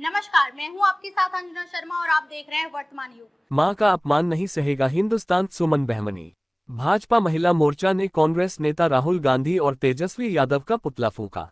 नमस्कार, मैं हूं आपके साथ अंजना शर्मा और आप देख रहे हैं वर्तमान युग। मां का अपमान नहीं सहेगा हिंदुस्तान, सुमन बहमनी। भाजपा महिला मोर्चा ने कांग्रेस नेता राहुल गांधी और तेजस्वी यादव का पुतला फूंका।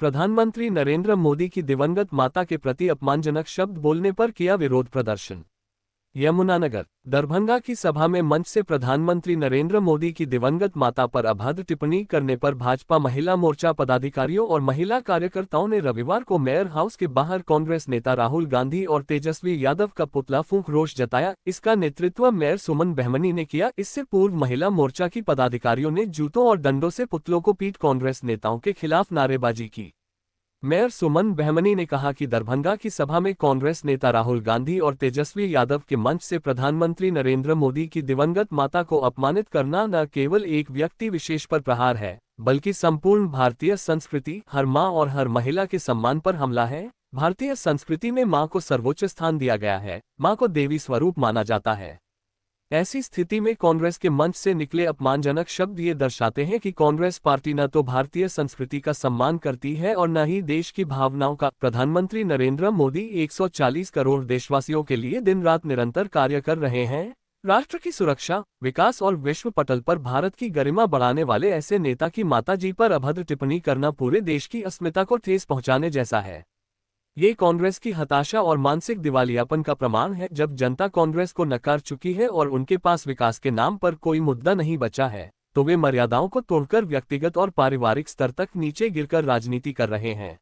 प्रधानमंत्री नरेंद्र मोदी की दिवंगत माता के प्रति अपमानजनक शब्द बोलने पर किया विरोध प्रदर्शन। यमुनानगर, दरभंगा की सभा में मंच से प्रधानमंत्री नरेंद्र मोदी की दिवंगत माता पर अभद्र टिप्पणी करने पर भाजपा महिला मोर्चा पदाधिकारियों और महिला कार्यकर्ताओं ने रविवार को मेयर हाउस के बाहर कांग्रेस नेता राहुल गांधी और तेजस्वी यादव का पुतला फूंक रोष जताया। इसका नेतृत्व मेयर सुमन बहमनी ने किया। इससे पूर्व महिला मोर्चा की पदाधिकारियों ने जूतों और डंडों से पुतलों को पीट कांग्रेस नेताओं के खिलाफ नारेबाजी की। मेयर सुमन बहमनी ने कहा कि दरभंगा की सभा में कांग्रेस नेता राहुल गांधी और तेजस्वी यादव के मंच से प्रधानमंत्री नरेंद्र मोदी की दिवंगत माता को अपमानित करना न केवल एक व्यक्ति विशेष पर प्रहार है, बल्कि संपूर्ण भारतीय संस्कृति, हर मां और हर महिला के सम्मान पर हमला है। भारतीय संस्कृति में मां को सर्वोच्च स्थान दिया गया है। मां को देवी स्वरूप माना जाता है। ऐसी स्थिति में कांग्रेस के मंच से निकले अपमानजनक शब्द ये दर्शाते हैं कि कांग्रेस पार्टी न तो भारतीय संस्कृति का सम्मान करती है और न ही देश की भावनाओं का। प्रधानमंत्री नरेंद्र मोदी 140 करोड़ देशवासियों के लिए दिन रात निरंतर कार्य कर रहे हैं। राष्ट्र की सुरक्षा, विकास और विश्व पटल पर भारत की गरिमा बढ़ाने वाले ऐसे नेता की माताजी पर अभद्र टिप्पणी करना पूरे देश की अस्मिता को ठेस पहुंचाने जैसा है। ये कांग्रेस की हताशा और मानसिक दिवालियापन का प्रमाण है। जब जनता कांग्रेस को नकार चुकी है और उनके पास विकास के नाम पर कोई मुद्दा नहीं बचा है, तो वे मर्यादाओं को तोड़कर व्यक्तिगत और पारिवारिक स्तर तक नीचे गिरकर राजनीति कर रहे हैं।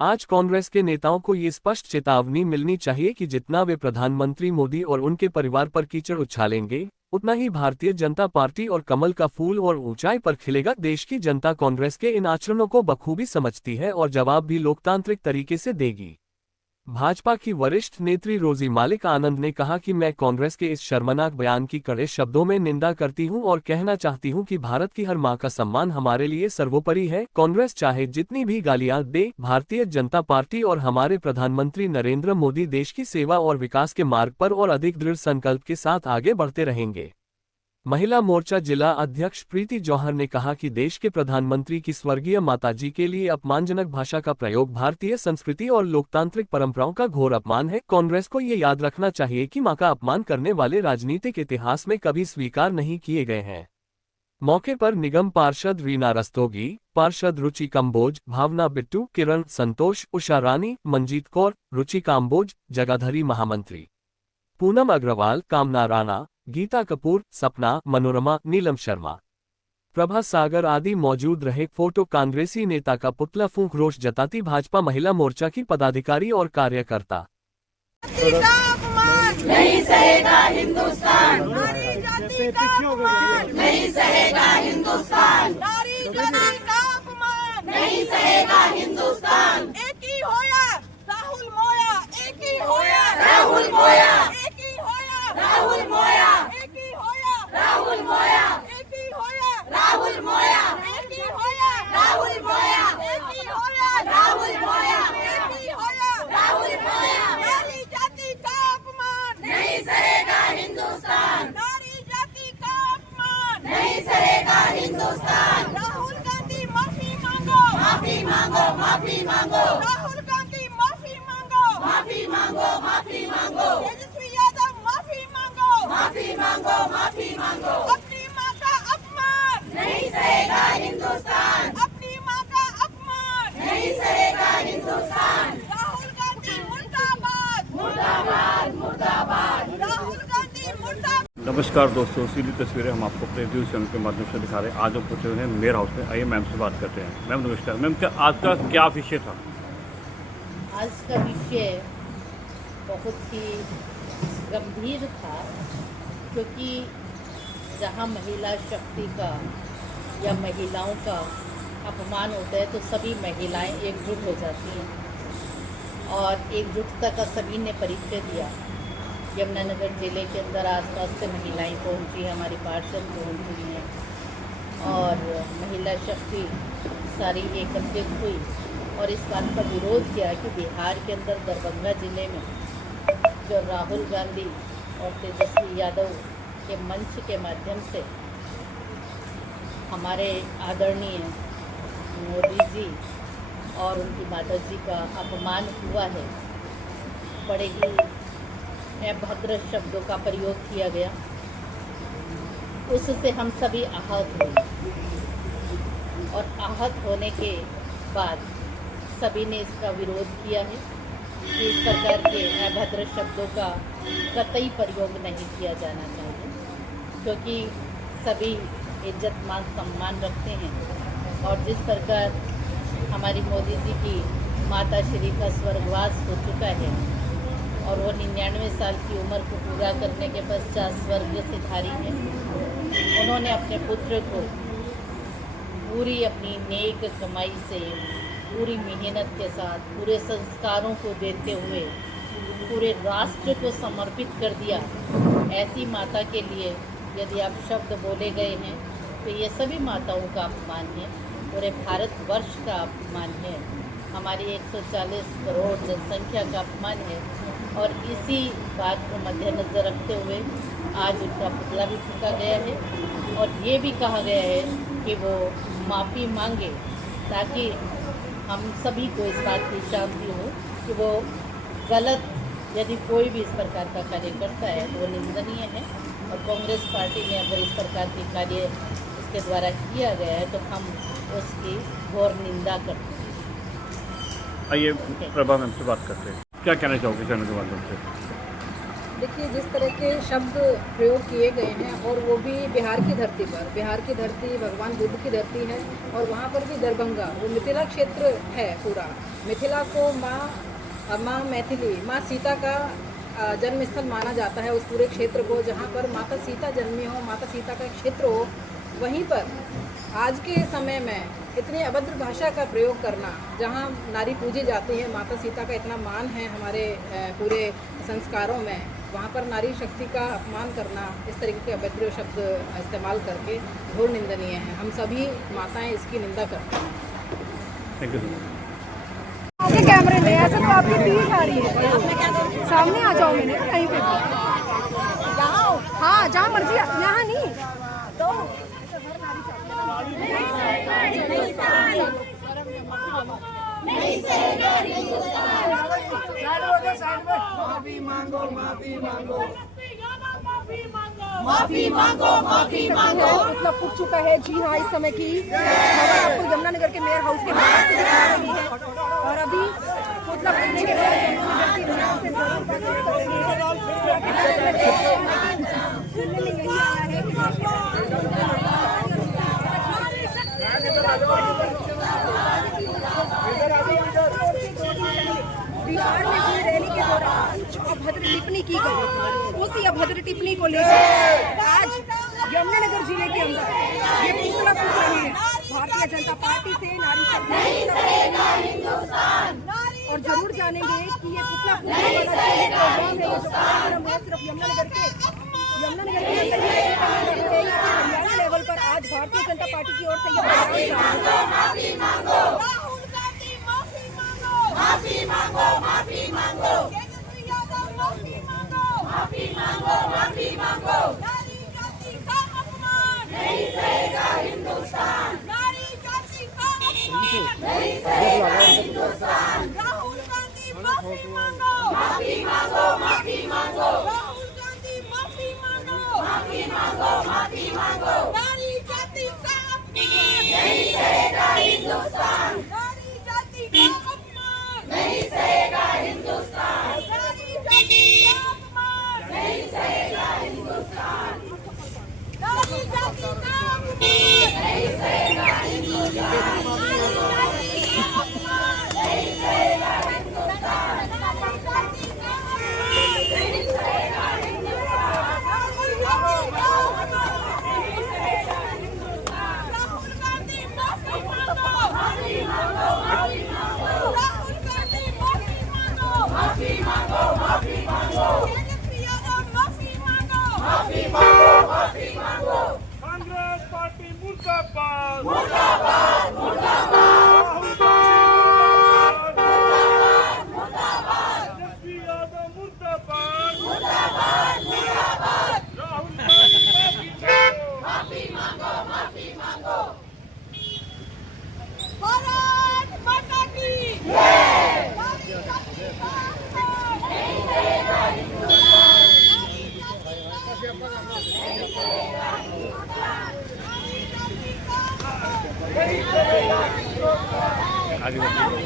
आज कांग्रेस के नेताओं को ये स्पष्ट चेतावनी मिलनी चाहिए कि जितना वे प्रधानमंत्री मोदी और उनके परिवार पर कीचड़ उछालेंगे, उतना ही भारतीय जनता पार्टी और कमल का फूल और ऊंचाई पर खिलेगा। देश की जनता कांग्रेस के इन आचरणों को बखूबी समझती है और जवाब भी लोकतांत्रिक तरीके से देगी। भाजपा की वरिष्ठ नेत्री रोजी मालिक आनंद ने कहा कि मैं कांग्रेस के इस शर्मनाक बयान की कड़े शब्दों में निंदा करती हूं और कहना चाहती हूं कि भारत की हर मां का सम्मान हमारे लिए सर्वोपरि है। कांग्रेस चाहे जितनी भी गालियां दे, भारतीय जनता पार्टी और हमारे प्रधानमंत्री नरेंद्र मोदी देश की सेवा और विकास के मार्ग पर और अधिक दृढ़ संकल्प के साथ आगे बढ़ते रहेंगे। महिला मोर्चा जिला अध्यक्ष प्रीति जौहर ने कहा कि देश के प्रधानमंत्री की स्वर्गीय माताजी के लिए अपमानजनक भाषा का प्रयोग भारतीय संस्कृति और लोकतांत्रिक परंपराओं का घोर अपमान है। कांग्रेस को ये याद रखना चाहिए कि मां का अपमान करने वाले राजनीतिक इतिहास में कभी स्वीकार नहीं किए गए हैं। मौके पर निगम पार्षद रीना रस्तोगी, पार्षद रुचि कंबोज, भावना बिट्टू, किरण संतोष, उषा रानी, मंजीत कौर, रुचि काम्बोज, जगाधरी महामंत्री पूनम अग्रवाल, कामना राणा, गीता कपूर, सपना, मनोरमा, नीलम शर्मा, प्रभा सागर आदि मौजूद रहे। फोटो कांग्रेसी नेता का पुतला फूंक रोष जताती भाजपा महिला मोर्चा की पदाधिकारी और कार्यकर्ता। नहीं सहेगा हिंदुस्तान, नारी जाति का अपमान नहीं सहेगा हिंदुस्तान, नारी जाति का अपमान नहीं सहेगा हिंदुस्तान। एक ही होया राहुल मोया, एक ही होया राहुल मोया, एक ही होया राहुल मोया, एक ही होया राहुल मोया, एक ही होया राहुल मोया, एक ही होया राहुल मोया, एक ही होया राहुल मोया, एक ही होया राहुल मोया। नारी जाति का अपमान नहीं सहेगा हिंदुस्तान, नारी जाति का अपमान नहीं सहेगा हिंदुस्तान। राहुल गांधी माफी मांगो, माफी मांगो, माफी मांगो, राहुल गांधी माफी मांगो, माफी मांगो, माफी मांगो, तेजस्वी यादव माफी मांगो, माफी मांगो, माफी मांगो। अपनी मां का अपमान नहीं सहेगा हिंदुस्तान, अपनी मां का अपमान नहीं सहेगा हिंदुस्तान। राहुल गांधी मुर्दाबाद, मुर्दाबाद, मुर्दाबाद, राहुल गांधी मुर्दाबाद। नमस्कार दोस्तों, सीधी तस्वीरें हम आपको अपने न्यूज़ चैनल के माध्यम से दिखा रहे हैं। आज हम पहुंचे हुए हैं मेयर हाउस में। आइए मैम से बात करते हैं। मैम नमस्कार। मैम क्या आज का क्या विषय था? आज का विषय बहुत ही गंभीर था, क्योंकि जहाँ महिला शक्ति का या महिलाओं का अपमान होता है तो सभी महिलाएं एकजुट हो जाती हैं और एकजुटता का सभी ने परिचय दिया। यमुनानगर ज़िले के अंदर आसपास से महिलाएं पहुंची, हमारी पार्षद पहुंची हैं और महिला शक्ति सारी एकत्रित हुई और इस बात का विरोध किया कि बिहार के अंदर दरभंगा ज़िले में जो राहुल गांधी और तेजस्वी यादव के मंच के माध्यम से हमारे आदरणीय मोदी जी और उनकी माता जी का अपमान हुआ है, बड़े ही अभद्र शब्दों का प्रयोग किया गया, उससे हम सभी आहत हुए और आहत होने के बाद सभी ने इसका विरोध किया है कि इस प्रकार के अभद्र शब्दों का कतई प्रयोग नहीं किया जाना चाहिए, क्योंकि सभी इज्जत मान सम्मान रखते हैं। और जिस प्रकार हमारी मोदी जी की माता श्री का स्वर्गवास हो चुका है और वो 99 साल की उम्र को पूरा करने के पश्चात स्वर्ग से धारी हैं, उन्होंने अपने पुत्र को पूरी अपनी नेक कमाई से, पूरी मेहनत के साथ, पूरे संस्कारों को देते हुए पूरे राष्ट्र को समर्पित कर दिया। ऐसी माता के लिए यदि आप शब्द बोले गए हैं तो ये सभी माताओं का अपमान है, पूरे भारतवर्ष का अपमान है, हमारी 140 करोड़ जनसंख्या का अपमान है। और इसी बात को मद्देनज़र रखते हुए आज उनका पुतला भी फूंका गया है और ये भी कहा गया है कि वो माफ़ी मांगे, ताकि हम सभी को इस बात की शांति हो कि वो गलत, यदि कोई भी इस प्रकार का कार्य करता है तो वो निंदनीय है। और कांग्रेस पार्टी में अगर इस प्रकार के कार्य इसके द्वारा किया गया है तो हम उसकी घोर निंदा करते हैं। आइए प्रभा मैम से बात करते हैं, क्या कहना चाहोगे चैनल के माध्यम से? देखिए, जिस तरह के शब्द प्रयोग किए गए हैं और वो भी बिहार की धरती पर, बिहार की धरती भगवान बुद्ध की धरती है और वहाँ पर भी दरभंगा, वो मिथिला क्षेत्र है पूरा। मिथिला को माँ मैथिली, माँ सीता का जन्म स्थल माना जाता है, उस पूरे क्षेत्र को जहाँ पर माता सीता जन्मी हो, माता सीता का क्षेत्र हो। वहीं पर आज के समय में इतनी अभद्र भाषा का प्रयोग करना, जहाँ नारी पूजी जाती है, माता सीता का इतना मान है हमारे पूरे संस्कारों में, वहाँ पर नारी शक्ति का अपमान करना, इस तरीके के अभद्र शब्द इस्तेमाल करके घोर निंदनीय है। हम सभी माताएं इसकी निंदा करते हैं। Thank you. आगे कैमरे में ऐसे तो आपकी पीठ आ रही है, सामने आ जाओ, मैंने कहीं पे जाओ, हाँ जहाँ मर्जी, यहाँ नहीं तो माफी मांगो, माफी मांगो, माफी मांगो, माफी मांगो। मतलब फूट चुका है। जी हाँ, इस समय की खबर आपको यमुनानगर के मेयर हाउस के बाहर से दिखा रही है और अभी पुतला फूटने के बाद यमुनानगर की मीडिया से जरूर बातचीत करेंगे। सुनने में यही आया है बिहार में हुई रैली के दौरान जो अभद्र टिप्पणी की गई, उसी अभद्र टिप्पणी को लेकर आज यमुनानगर जिले के अंदर ये पुतला फूट रही है। भारतीय जनता पार्टी से नारी शक्ति और जरूर जानेंगे कि ये पुतला फूटने वाला जो प्रोग्राम है, जो कार्यक्रम है, सिर्फ यमुनानगर के अंदर हरियाणा लेवल पर आज भारतीय जनता पार्टी की ओर से ये माफी मांगो, माफी मांगो, माफी मांगो, तेजस्वी यादव माफी मांगो, माफी मांगो, माफी मांगो। नारी जाति का अपमान नहीं सहेगा हिंदुस्तान, नारी जाति का अपमान नहीं सहेगा हिंदुस्तान। राहुल गांधी माफी मांगो, माफी मांगो, माफी मांगो, राहुल गांधी माफी मांगो, माफी मांगो, माफी मांगो। नारी जाति का अपमान नहीं सहेगा हिंदुस्तान, नारी जाति का नहीं सहेगा हिंदुस्तान, नारी जाति का अपमान नहीं सहेगा हिंदुस्तान, नारी जाति का अपमान नहीं सहेगा हिंदुस्तान, नारी जाति का अपमान नहीं सहेगा हिंदुस्तान, नारी जाति का अपमान नहीं सहेगा हिंदुस्तान, राहुल गांधी माफी मांगो, माफी मांगो, माफी मांगो, राहुल गांधी माफी मांगो, माफी मांगो, तेजस्वी यादव माफी मांगो, माफी मांगो, माफी मांगो। कांग्रेस पार्टी मुर्दाबाद, मुर्दाबाद, मुर्दाबाद, मुर्दाबाद, मुर्दाबाद, तेजस्वी यादव मुर्दाबाद, मुर्दाबाद, मुर्दाबाद, राहुल गांधी माफी मांगो, माफी मांगो। भारत माता की जय। नारी जाति का अपमान आदिवासी लोग।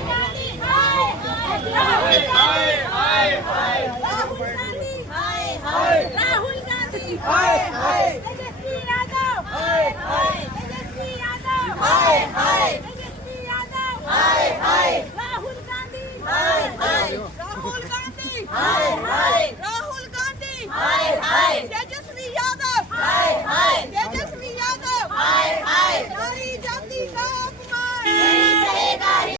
हाय हाय हाय हाय हाय